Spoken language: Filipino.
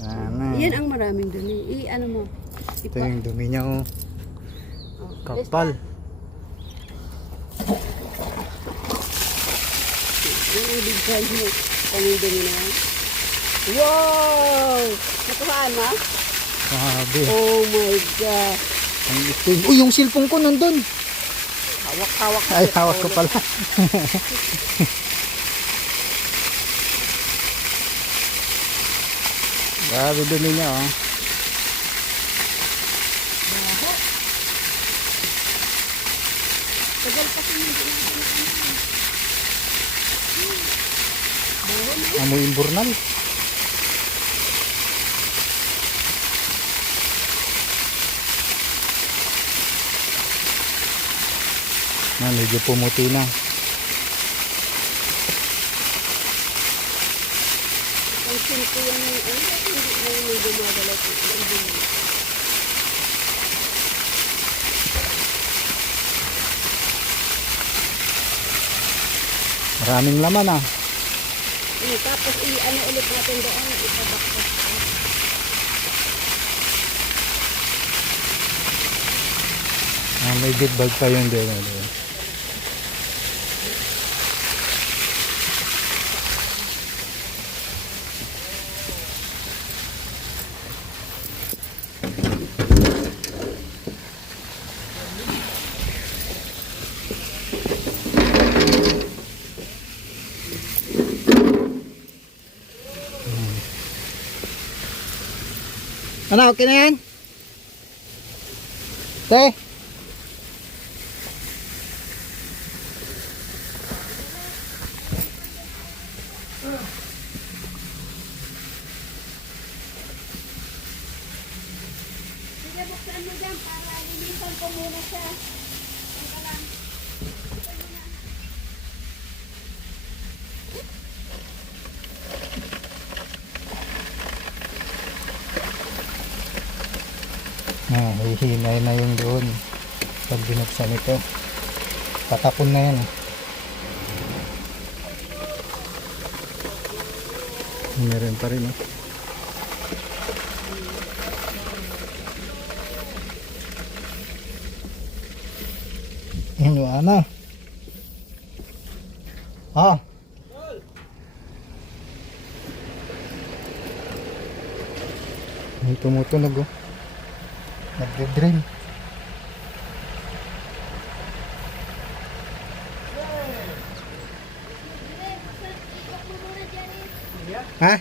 Yan ang maraming dumi. Ano mo? Ito yung dumi niya, oh. Kapal. Yung big size mo. Kaming dumi na yan. Wow! Natuhaan mo? Sabi. Oh my God. Ang itim. Uy, yung cellphone ko nandun. Hawak-hawak. Ay, hawak ko pala. Grabe dumi niya, oh. Tagal pa kung hindi natin. Amoy imburnal. Medyo pumuti na. Ang simple yung hindi na yung gumagalaw ko. Maraming laman, ah. Tapos ano ulit natin doon. Ipabaktas. May good bag pa yun din. Ano, okay na yan? Te? Sige, buksan mo dyan para linisan ko muna siya. Ito lang. Hihinay na yung doon pag binuksan ito. Patapon na yan, eh. Meron pa rin, eh. Ano, ano? Ah. May tumutunog, oh. Nagde-drain. Ha?